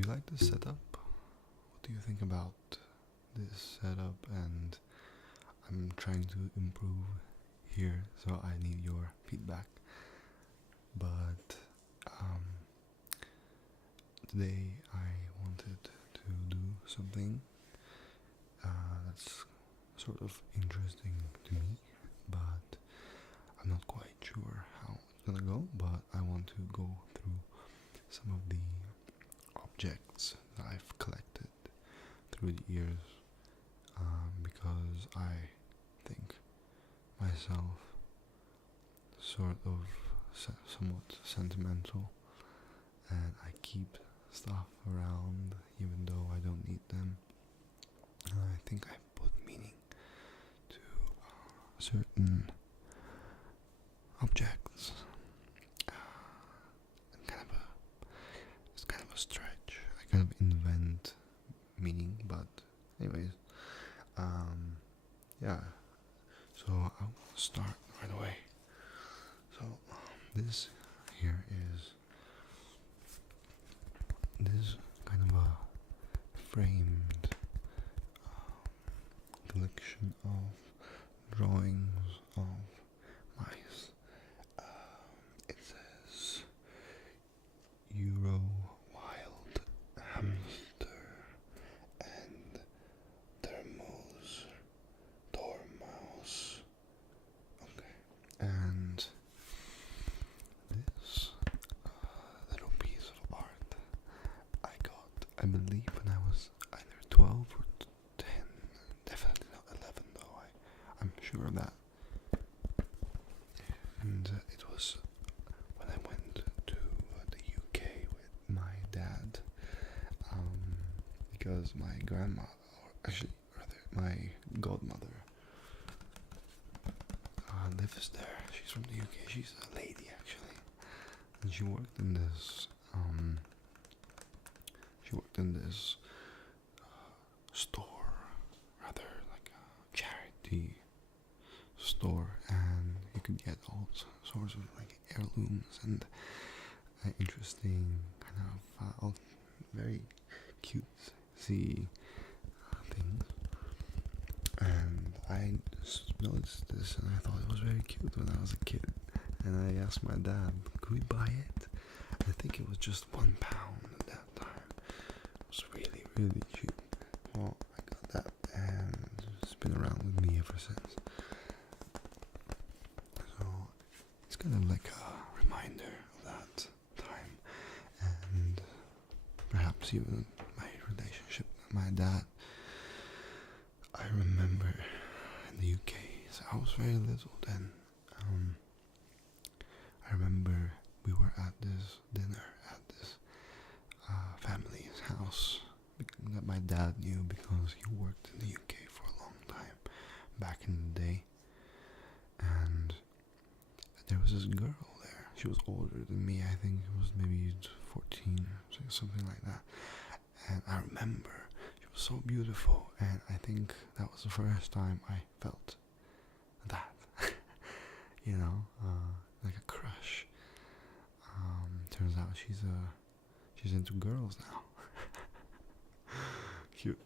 you like the setup? What do you think about this setup? And I'm trying to improve here, so I need your feedback. But today I wanted to do something that's sort of interesting to me, but I'm not quite sure how it's gonna go. But I want to go through some of the objects that I've collected through the years, because I think myself sort of somewhat sentimental, and I keep stuff around even though I don't need them. And I think I put meaning to certain objects. And it's kind of a stretch. I kind of invent meaning, but anyways, yeah. So I'll start right away. So this here is this kind of a framed collection of drawings of mice. It says Euro Wild Hamster and Dormouse. Okay, and this little piece of art I believe, when I was either 12 or 10, definitely not 11 though, I'm sure of that. And it was when I went to the UK with my dad, because my grandma, or actually rather my godmother, lives there. She's from the UK, she's a lady actually, and she worked in this store, rather like a charity store, and you could get all sorts of like heirlooms and interesting kind of very cutesy things. And I just noticed this, and I thought it was very cute when I was a kid. And I asked my dad, could we buy it? I think it was just £1 at that time. It was really, really cheap. Well, I got that, and it's been around with me ever since. So it's kind of like a reminder of that time, and perhaps even my relationship with my dad. I remember in the UK, so I was very little then. I remember we were at this dinner at this family's house that my dad knew because he worked in the UK for a long time back in the day. And there was this girl there. She was older than me. I think it was maybe 14 or something like that. And I remember she was so beautiful, and I think that was the first time I felt that, you know, like a crush. Turns out she's into girls now. Cute.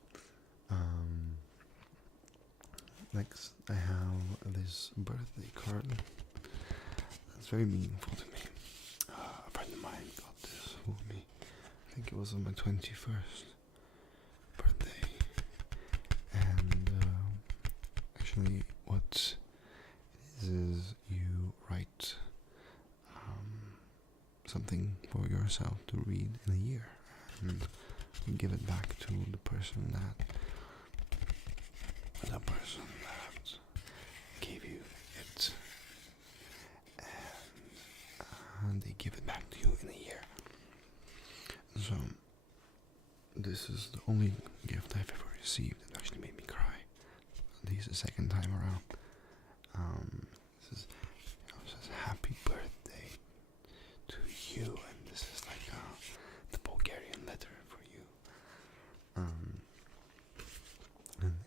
Next I have this birthday card that's very meaningful to me. A friend of mine got this for me. I think it was on my 21st birthday. And actually what it is you write something for yourself to read in a year, and you give it back to the person that gave you it, and they give it back to you in a year. So this is the only gift I've ever received that actually made me cry. At least the second time around. This is, it says happy birthday to you, and this is like the Bulgarian letter for you. And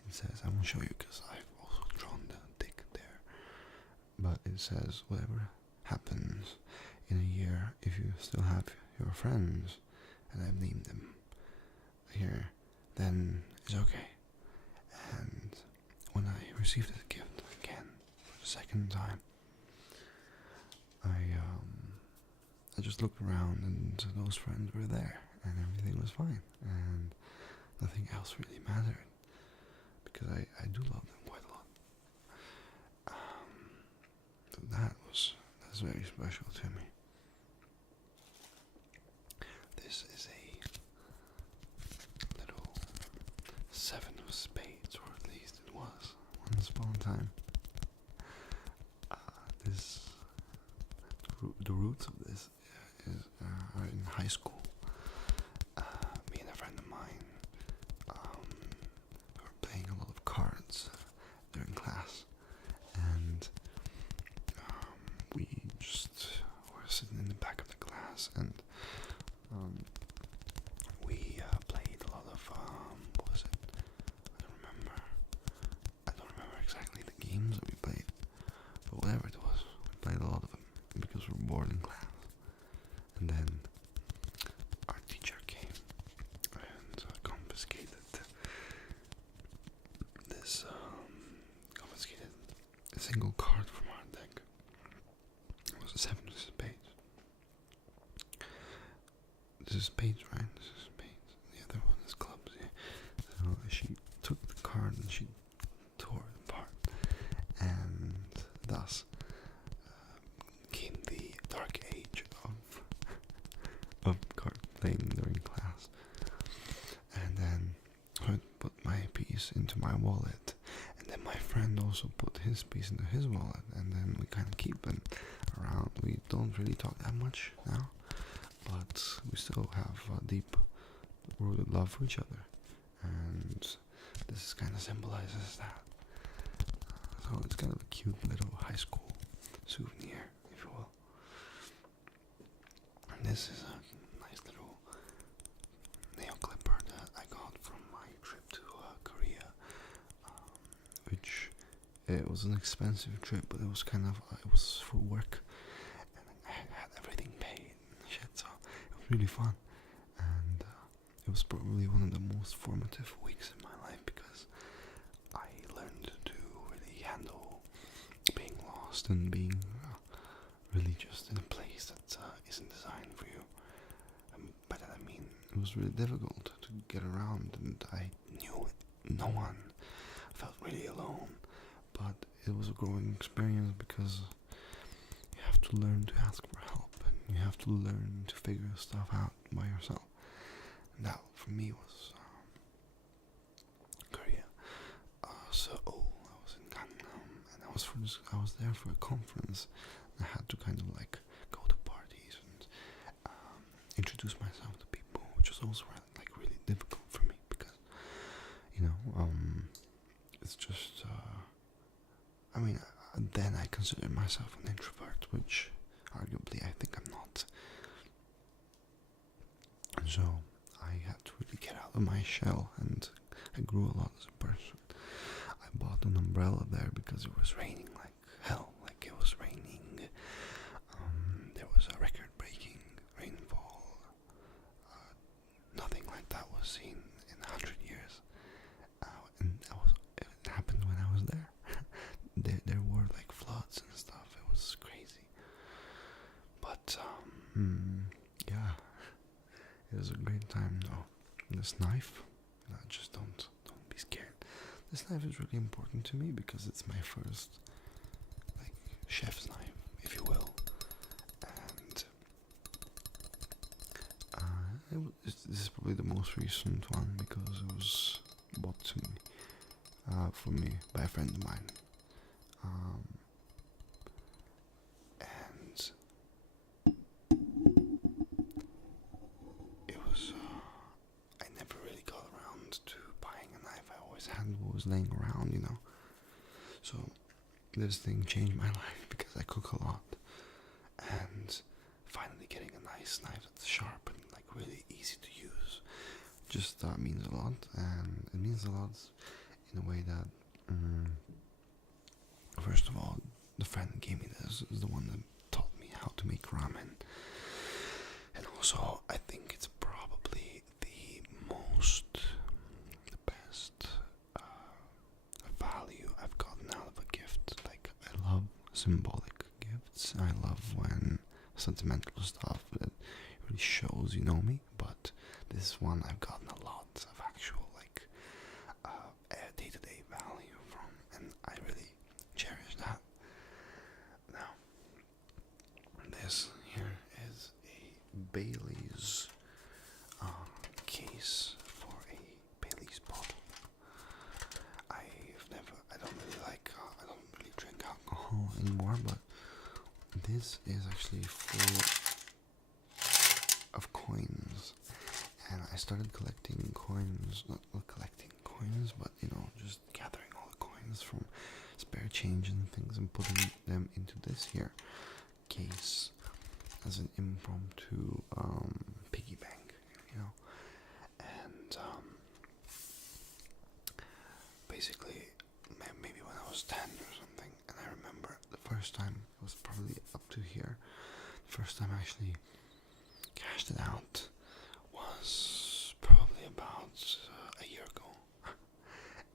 it says, I won't show you because I've also drawn the dick there, but it says whatever happens in a year, if you still have your friends, and I've named them, here, then it's okay. And when I received this gift again for the second time, I just looked around and those friends were there and everything was fine and nothing else really mattered because I do love them quite a lot. So that's very special to me. This is a little seven of spades, or at least it was once upon a time. The roots of this are in high school. Me and a friend of mine were playing a lot of cards during class, and we just were sitting in the back of the class, and we played a lot of what was it? I don't remember exactly the games that we played, but whatever it was, we played a lot of them because we were bored in class. And then our teacher came and confiscated a single card from our deck. It was a seven of spades. This is spades, right? This is spades. The other one is clubs, yeah. So she took the card and she tore it apart. And thus came the dark age of card playing during class. And then I put my piece into my wallet, and then my friend also put his piece into his wallet, and then we kind of keep them around. We don't really talk that much now, but we still have a deep rooted love for each other, and this kind of symbolizes that. So it's kind of a cute little high school souvenir, if you will. And this is a nice little nail clipper that I got from my trip to Korea, which it was an expensive trip, but it was it was for work, and I had everything paid and shit, so it was really fun, and it was probably one of the most formative weeks in my life because I learned to really handle being lost and being really just in a place that isn't designed for you. By that I mean it was really difficult to get around, and I knew no one. I felt really alone, but it was a growing experience because you have to learn to ask for help, and you have to learn to figure stuff out by yourself. And that for me was Korea. So I was in Gangnam, and I was there for a conference. I had to kind of like go to parties and introduce myself to people, which was also like really difficult for me because it's just then I considered myself an introvert, which arguably I think I'm not. And so I had to really get out of my shell, and I grew a lot as a person. I bought an umbrella there because it was raining like hell, like it was raining. There was a record-breaking rainfall. Nothing like that was seen in 100 years. And it happened when I was there. there were like floods and stuff. It was crazy. But yeah, it was a great time though. This knife, just don't be scared. This knife is really important to me because it's my first like chef's knife, if you will. And this is probably the most recent one because it was bought to me for me by a friend of mine. And it was I never really got around to buying a knife. I always had what was laying around, So this thing changed my life because I cook a lot, and finally getting a nice knife that's sharp and like really easy to use just means a lot. And it means a lot in a way that first of all, the friend who gave me this is the one that taught me how to make ramen, and also I think it's probably the most symbolic gifts. I love when sentimental stuff that really shows you know me, but this one I've gotten a lot of actual like day-to-day value from, and I really cherish that. Now, this here is a Bailey's case for a Bailey's bottle. I don't really drink alcohol anymore, but this is actually full of coins, and I started collecting coins, not collecting coins, but just gathering all the coins from spare change and things and putting them into this here case as an impromptu piggy bank, and basically maybe when I was 10 or something, and I remember the first time, it was probably up to here, the first time I actually cashed it out was probably about a year ago,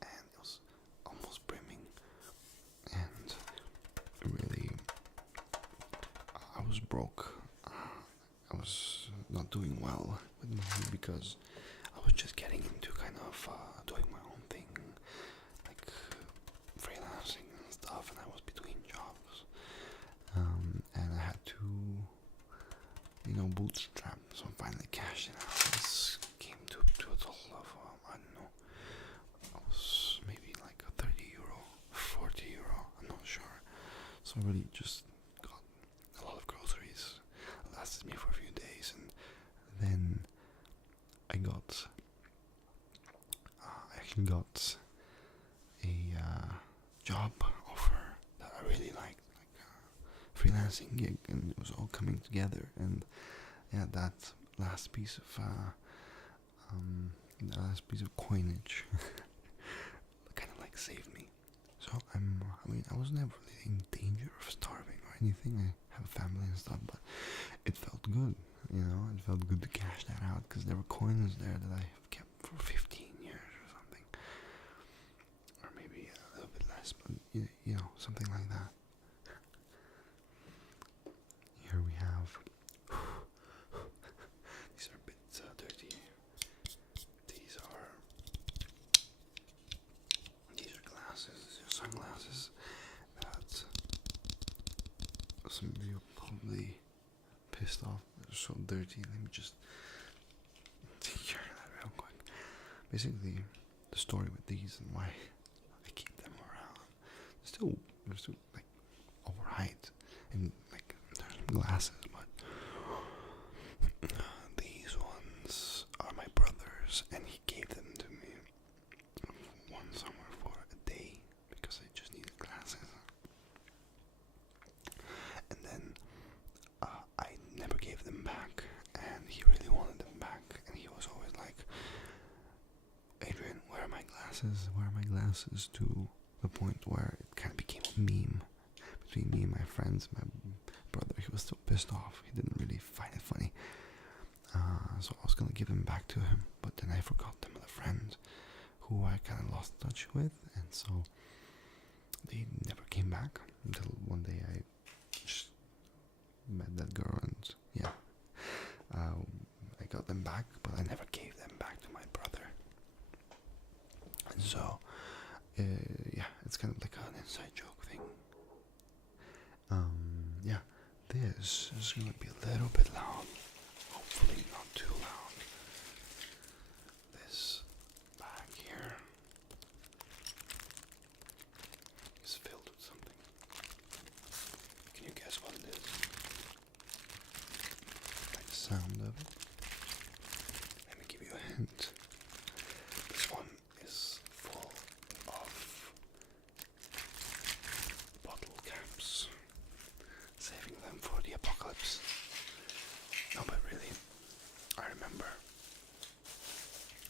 and it was almost brimming, and really, I was broke. I was not doing well with money because I was just getting into kind of doing my own thing, like freelancing and stuff, and I was between jobs, and I had to, bootstrap, so I finally cashed it out. This came to a total of, I don't know, it was maybe like a 30 euro, 40 euro, I'm not sure. So I really just got a lot of groceries. It lasted me for a few days, and then I actually got a job offer that I really liked, like a freelancing gig, and it was all coming together, and yeah, that last piece of coinage kind of like saved me. So I was never really in danger of starving or anything. I have a family and stuff, but it felt good, it felt good to cash that out, because there were coins there that I have kept for 15 years or something, or maybe a little bit less, but something like that. Here we have, these are a bit dirty. These are glasses, these are sunglasses that some of you are probably pissed off. They're so dirty. Let me just take care of that real quick. Basically, the story with these and why I keep them around. They're still like overhyped, and like there's glasses, but these ones are my brother's, and he gave them to me one summer for a day because I just needed glasses. And then I never gave them back, and he really wanted them back, and he was always like, Adrian, where are my glasses? Where are my glasses? To the point where it kind of became a meme between me and my friends. My brother, he was so pissed off. He didn't really find it funny. So I was going to give them back to him, but then I forgot them with a friend who I kind of lost touch with, and so they never came back until one day I just met that girl, and yeah, I got them back, but I never gave them back to my brother. And so, yeah, it's kind of like an inside joke thing. Yeah, this is gonna be a little bit loud. Hopefully not too loud. This bag here is filled with something. Can you guess what it is? Like the sound of it? Let me give you a hint. This one is full of bottle caps, saving them for the apocalypse. No, but really, I remember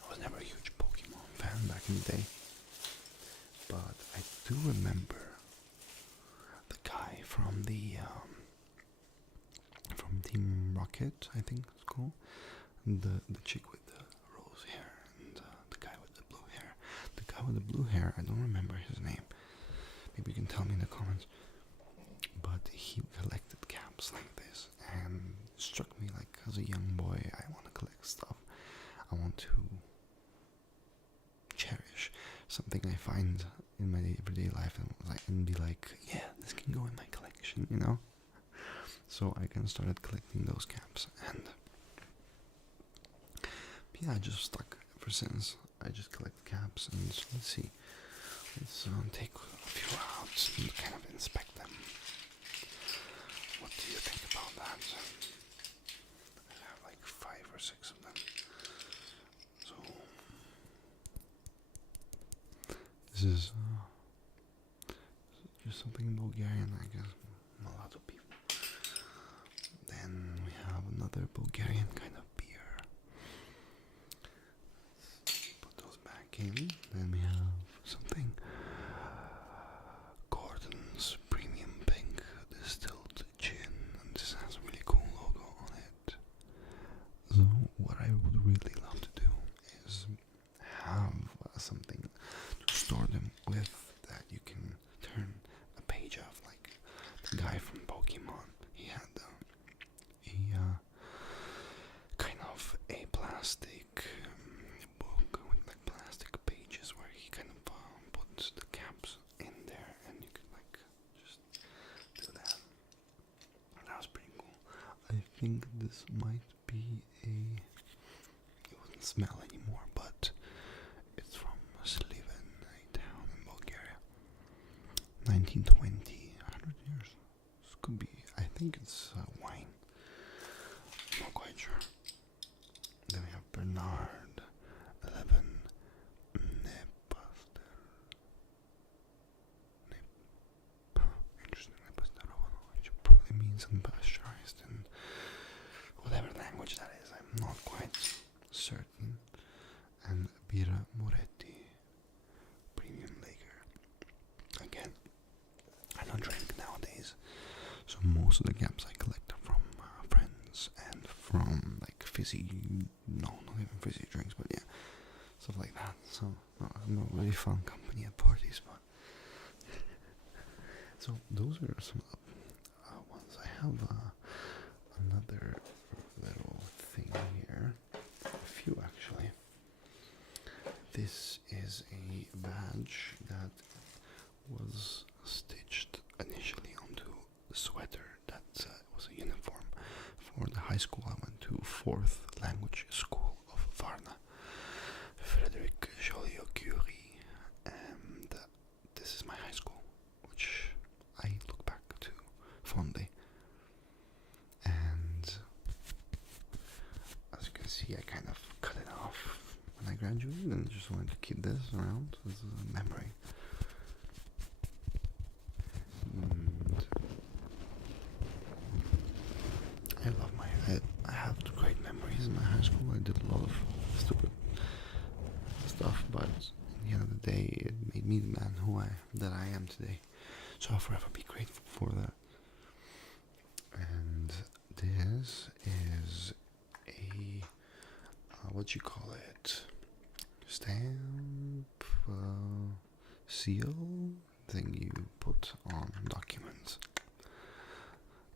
I was never a huge Pokemon fan back in the day, but I do remember the guy from from Team Rocket, I think it's called, the chick with the rose hair, and the guy with the blue hair. The guy with the blue hair, I don't remember his name. Maybe you can tell me in the comments. he collected caps like this, and it struck me like as a young boy, I want to collect stuff. I want to cherish something I find in my everyday life and be like, yeah, this can go in my collection, you know? So I kind of started collecting those caps, and yeah, I just stuck ever since. I just collect caps, and let's see. Let's take a few out and kind of inspect them. What do you think about that? I have like 5 or 6 of them. So this is just something Bulgarian, I guess. A lot of people. Then we have another Bulgarian kind of beer. Let's put those back in. Then we have something. Gordon's Premium Pink Distilled Gin. And this has a really cool logo on it. So what I would really love to do is have something to store them with that you can turn a page of, like the guy from Pokemon. He had kind of a plastic book with like plastic pages where he kind of puts the caps in there, and you could like just do that. That was pretty cool. I think this might be it wouldn't smell anymore, but it's from Sliven, a town in Bulgaria. 1920, 100 years. This could be, I think it's wine. I'm not quite sure. Then we have Bernard 11 Nepaster. Interesting, Nepasterovano, which probably means unpasteurized in whatever language that is. I'm not quite certain. And Birra Moretti Premium Lager. Again, I don't drink nowadays, so most of the caps I collect are from friends and from like fizzy, no, not even fizzy drinks, but yeah, stuff like that. So I'm not really fun company at parties, but so those are some ones. I have another little thing here, a few actually. This is a badge that was stitched initially onto the sweater that was a uniform for the high school I went to, 4th Language School of Varna, Frederick Joliot-Curie, and this is my high school, which I look back to fondly. And as you can see, I kind of cut it off when I graduated, and just wanted to keep this around as a memory. And I love I have great memories in my high school. I did a lot of stupid stuff, but at the end of the day, it made me the man that I am today. So I'll forever be grateful for that. And this is a what you call it? Stamp, seal thing you put on documents.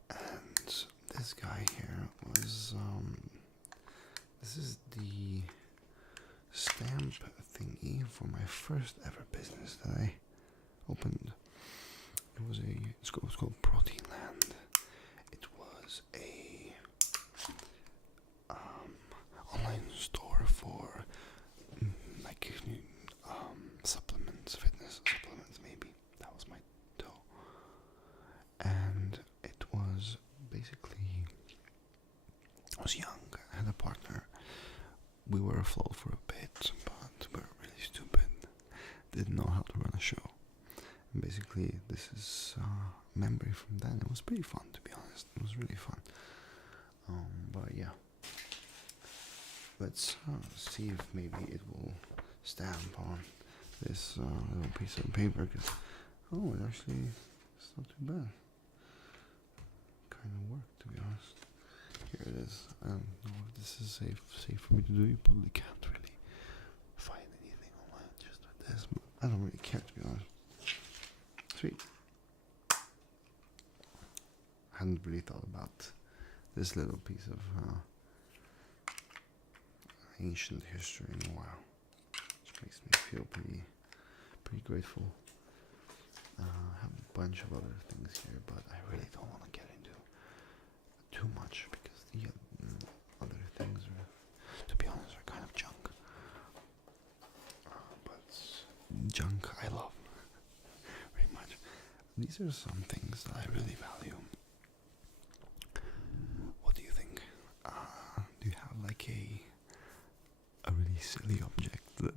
And this guy here was this is the stamp thingy for my first ever business that I opened. It was called Protein Land. It was a online store for like supplements, fitness supplements maybe. That was my dough. And it was basically, I was young, I had a partner. We were afloat for a bit, but we were really stupid. Didn't know how to run a show. And basically, this is a memory from then. It was pretty fun, to be honest. It was really fun. But yeah. Let's see if maybe it will stamp on this little piece of paper. Cause, it actually, it's not too bad. Kind of worked, to be honest. Here it is. I don't know if this is safe for me to do. You probably can't really find anything online just with this, but I don't really care, to be honest. Sweet. hadn't really thought about this little piece of ancient history in a while, which makes me feel pretty grateful. I have a bunch of other things here, but I really don't want to get into too much because the other things are, to be honest, are kind of junk. But junk I love very much. These are some things that I really value. What do you think? Do you have like a really silly object that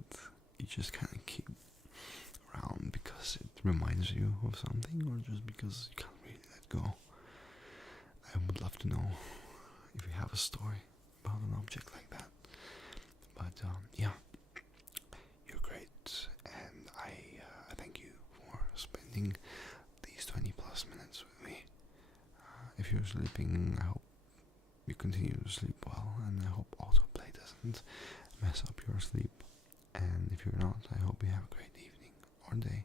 you just kind of keep around because it reminds you of something, or just because you can't really let go? I would love to know if you have a story about an object like that. But yeah, you're great, and I thank you for spending these 20 plus minutes with me. If you're sleeping, I hope you continue to sleep well, and I hope autoplay doesn't mess up your sleep. And if you're not, I hope you have a great evening or day,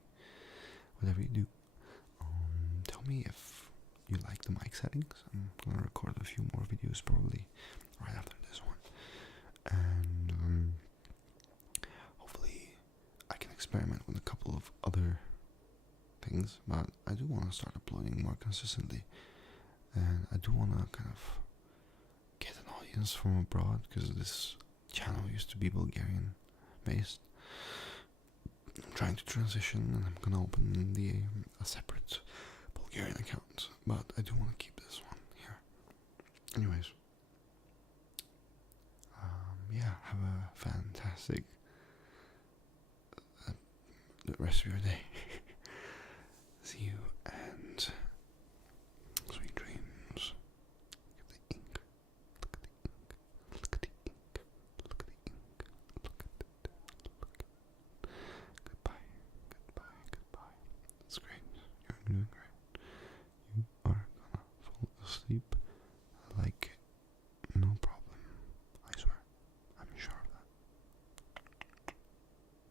whatever you do. Tell me if you like the mic settings. I'm gonna record a few more videos probably right after this one, and hopefully I can experiment with a couple of other things. But I do want to start uploading more consistently, and I do want to kind of get an audience from abroad, because this channel used to be Bulgarian based. I'm trying to transition, and I'm gonna open a separate Bulgarian account, but I do want to keep this one here. Anyways, yeah, have a fantastic the rest of your day. See you